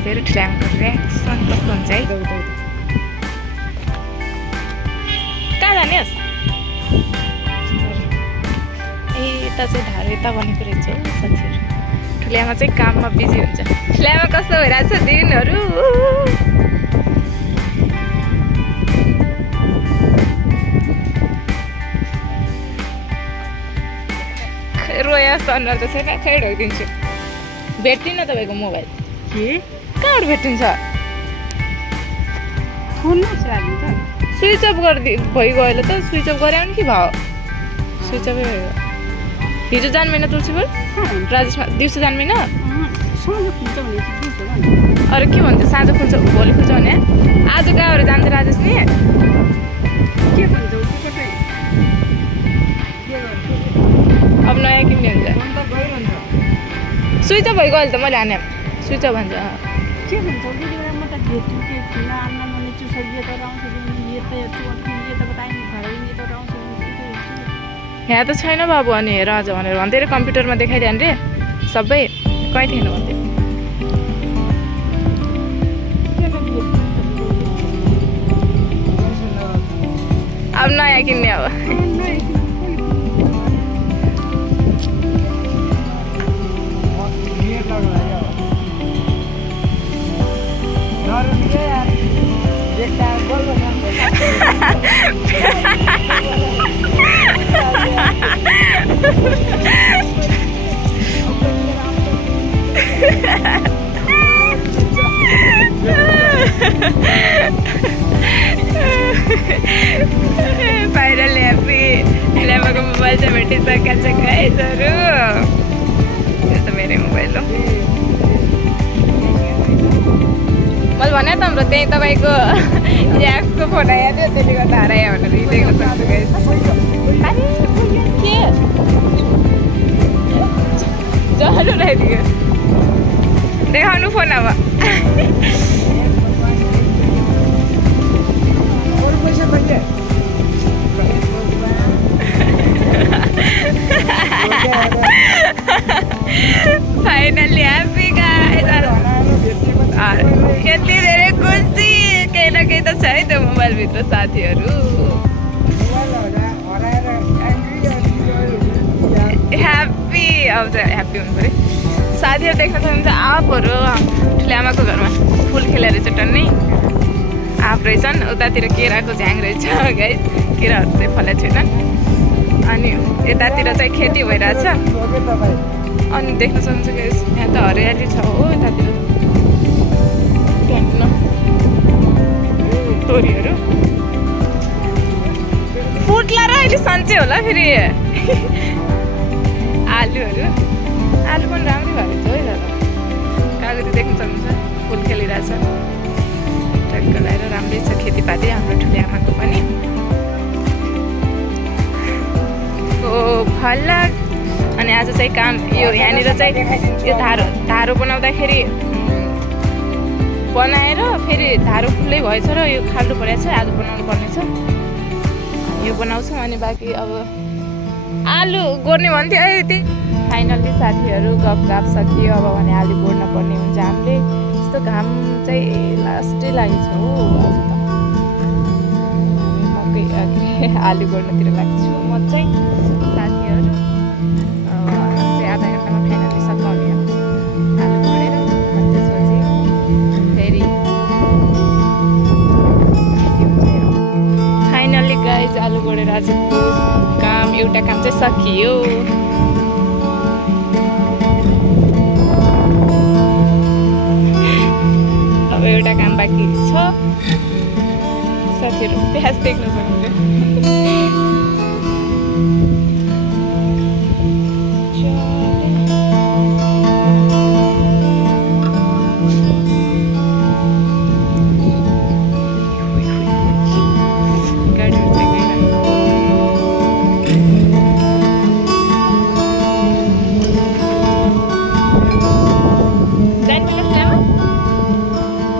साथीहरू ठुल्याङको रियाक्सन कस्तो हुन्छ है। कहाँ जाने होस् ए यता चाहिँ धारो यता भनेको रहेछ हौ साथीहरू। ठुल्यामा चाहिँ काममा बिजी हुन्छ। ठुल्यामा कस्तो भइरहेछ दिनहरू। रोया जस्तो अनुहार त छैन, खै ढोगिदिन्छु। भेट्टिनँ तपाईँको मोबाइल के कहाँबाट भेटिन्छ? फोनमा चाहिँ त स्विच अफ भइगयो अहिले त। स्विच अफ गरे कि भयो स्विच अफै भयो। हिजो जानुभएन तुलसीपुर राजेशमा? दिउँसो जानुभएन? अरे के भन्छ साँझ खुल्छ भोलि खुल्छ भने? आज गाउँहरू जान्छ राजेश नि। के भन्छ अब नयाँ किन्ने हुन्छ। स्विच अफ भइगयो अहिले त। मैले हाने स्विच अफ भन्छ। के भन्छ म त भेट्छु के किन आन्न मैले चुसलिए तर आउँछ ये त बताइ नि घर ये त आउँछ यहाँ त छैन बाबु। अनि हेर आज भनेर भन्दै रे कम्प्युटरमा देखाइदियो रे सबै। कहीँ थिएन भन्दै। अब नयाँ किन्ने अब। Finally happy. ल्यामाको मोबाइल चाहिँ भेटिसकेको छ गाइजहरू। यो त मेरै मोबाइल हो। मैले भने त हाम्रो त्यही तपाईँको एक्सको फोन आएको थियो, त्यसले गर्दा हरायो भनेर देख्न सक्छु गाइज। के जरो राइदियो देखाउनु फोन अब। Finally happy guys. यति धेरै खुसी केही न केही त छ है त्यो मोबाइलभित्र साथीहरू। ह्याप्पी अब चाहिँ ह्याप्पी हुनु पऱ्यो। साथीहरू देख्न सक्नुहुन्छ आँपहरू ठुल्यामाको घरमा फुल खेलेर रहेछ टन्नै। आँप रहेछन्। उतातिर केराको झ्याङ रहेछ गाइस। केराहरू चाहिँ फलेको छैन। अनि यतातिर चाहिँ खेती भइरहेछ। अनि देख्न सक्नुहुन्छ गाइस यहाँ त हरियाली छ हो यतातिर। तोरीहरू फुट्ला र अहिले सन्चै होला फेरि। आलुहरू आलु पनि राम्रै भएको छ है दादा। कागती देख्न सक्नुहुन्छ फुल खेलिरहेछ। टक्क लगाएर राम्रै छ खेतीपाती हाम्रो ठुली आमाको पनि। हो फलक। अनि आज चाहिँ काम यो यहाँनिर चाहिँ यो धारो बनाउँदाखेरि बनाएर फेरि धारो खुल्लै भएछ र यो खाल्डो परेको छ। आज बनाउनु पर्ने छ। यो बनाउँछौँ अनि बाँकी अब आलु गोड्ने भन्थ्यो यति। फाइनल्ली साथीहरू गफ सकियो। अब भने आलु गोड्न पर्ने हुन्छ हामीले। यस्तो घाम चाहिँ लास्टै लागेको छ हो आज त। मकै अघि आलु गोड्नतिर लाग्छु म चाहिँ साथीहरू। चाहिँ आधा घन्टामा फाइनल्ली सकाउने आलु गोडेर। अनि त्यसपछि फेरि फाइनल्ली गाइज आलु गोडेर आजको काम एउटा काम चाहिँ सकियो। अब एउटा काम बाँकी छ साथीहरू। प्याज देख्न सक्नुहुन्छ।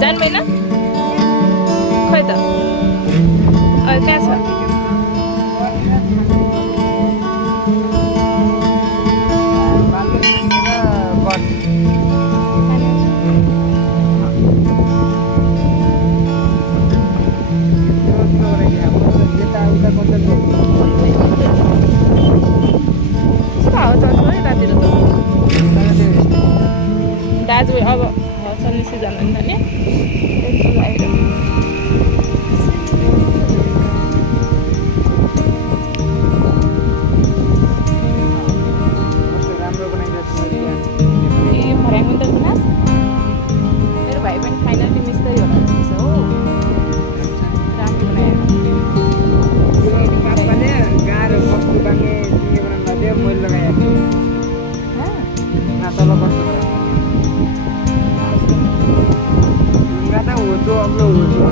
जानुभएन खै त त्यहाँ छ। आज अब चल्ने सिजन हो नि त नि त्यसको लागि भाइ पनि फाइनली मिस्त्री होला जस्तो हो राम्रो बनायो गाह्रो कस्तो बाङ्गे तिमीले बनाउनु लाग्यो मैले लगाएको तल कस्तो ढुङ्गा त होचो अग्लो होचो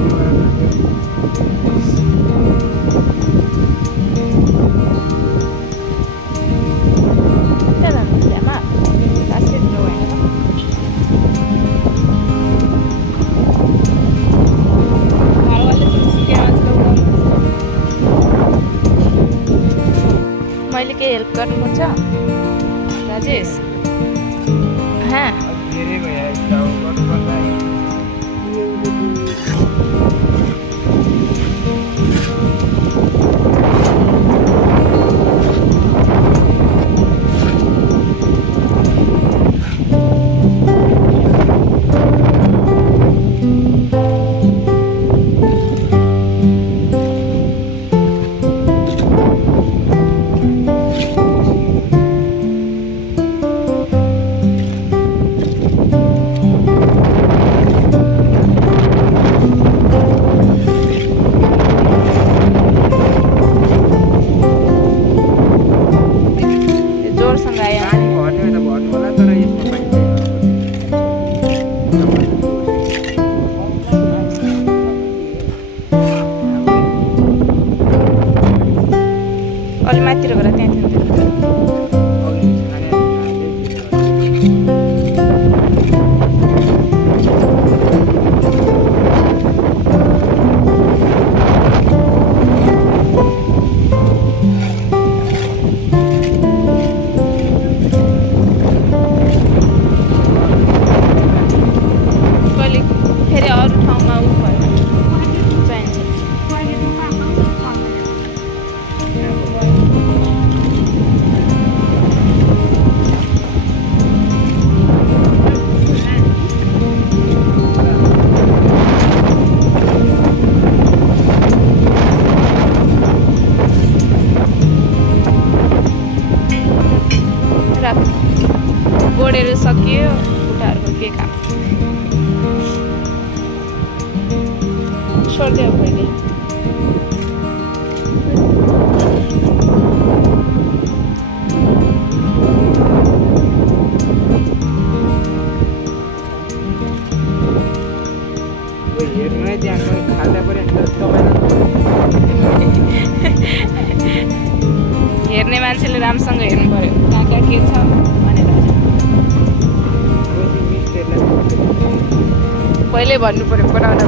मैले केही हेल्प गर्नुपर्छ राजेश हाँ धेरै भयो गर्नुपर्दा अलि माथितिर गएर त्यहाँ थियो कहिले फेरि अरू ठाउँमा उ भयो चाहिन्छ गोडेर सकियो खुट्टाहरूको के काम छोडिदियो पहिले हेर्नु है त्यहाँ खाल्दा पऱ्यो तपाईँलाई हेर्ने मान्छेले राम्रोसँग हेर्नु पऱ्यो कहाँ कहाँ के छ भनेर पहिल्यै भन्नु पऱ्यो बनाउन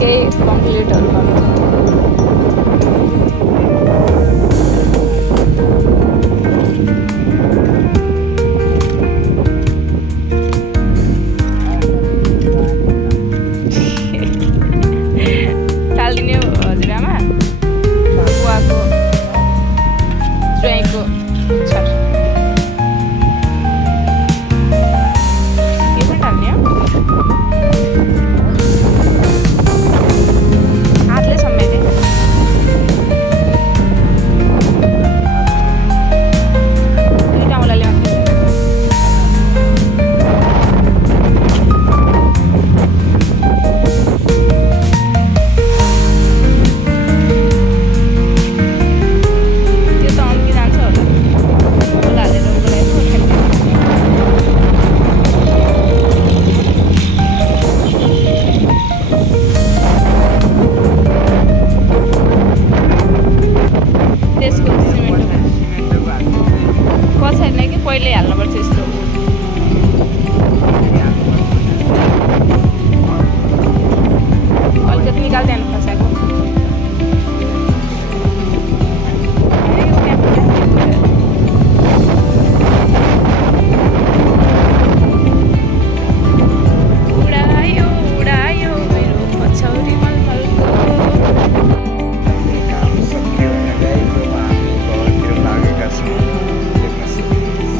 केही कम्प्लिटहरू गर्नु टालिदिने हो हजुरआमा बुवाको ज्वाइँको छोरा के पनि टाल्ने हो हातले समाइदिए दुईटा औँला ल्याउनु त्यो त अम्की जान्छ होला औँला हालेर उब्लाएको त्यसको सिमेन्ट छैन कि पहिल्यै हाल्नुपर्छ यस्तो अलिकति निकाल्दैन फसाएको उडायो उडायो मेरो पछौरी मलमलको काम सकियो भने गाईको हामी घरतिर लागेका छौँ देख्न सक्नुहुन्छ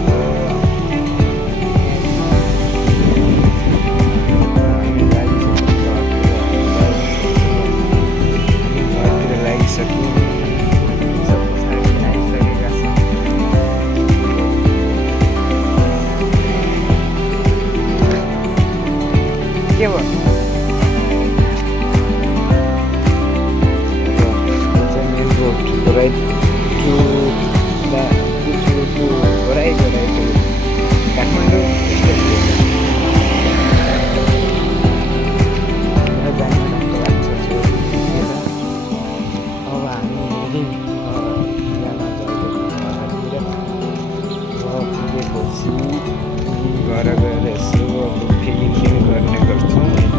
आएपछि घर गएर यसो अब फिलिङ गर्ने गर्छौँ होइन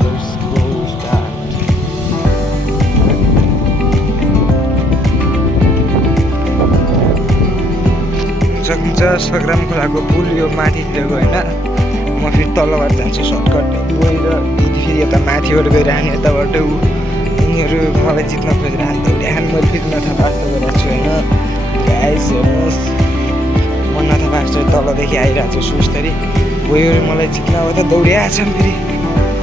Let's go start. हुन्छ सग्राम खोलाको पुल यो माथितिरको होइन म फेरि तलबाट जान्छु सर्टकट गएर दिदी फेरि यता माथिबाट गइरहने यताबाट यिनीहरू मलाई जित्न खोजिरहनु दौड्याहान मैले फेरि नथा पास्तो गरेको छु होइन गाइस हेर्नुहोस् म नथा पास्तो तलदेखि आइरहेको छु सुस्तरी गयो मलाई जित्न अब त दौडिया छन् फेरि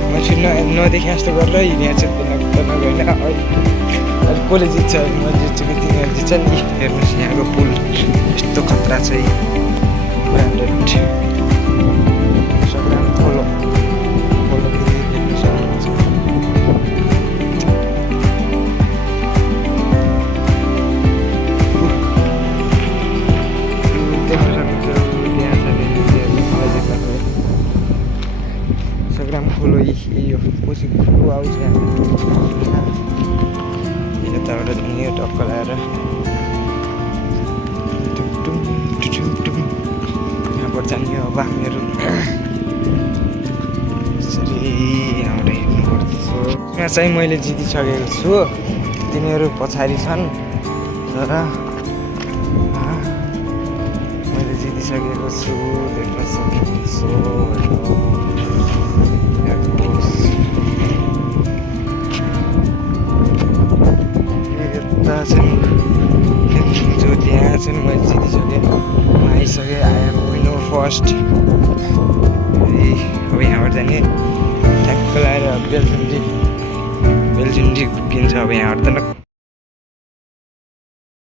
म फेरि नदेखे जस्तो गरेर हिँडेको छु तिनीहरू होइन अहिले कसले जित्छ म जित्छु कि तिनीहरू जित्छ नि हेर्नुहोस् यहाँको पुल यस्तो खतरा छ ब्रान्डेड सग्राम खोलो खोलो देख्न सक्नुहुन्छ देख्न सक्नुहुन्छ त्यहाँ छ मलाई जित्न खोलो सग्राम खोलो यो पछि आउँछ यताबाट झुङ्गे टक्क लगाएर यहाँबाट जाने अब हामीहरू यसरी यहाँबाट हिँड्नुपर्छ यसमा चाहिँ मैले जितिसकेको छु तिनीहरू पछाडि छन् तर मैले जितिसकेको छु देख्न सक्नुहुन्छ जो त्यहाँ चाहिँ मैले जितिसकेँ म आइसकेँ आएर विनर फर्स्ट अब यहाँबाट जाने ठ्याक्क लगाएर बेलजुन्डी पुगिन्छ अब यहाँबाट त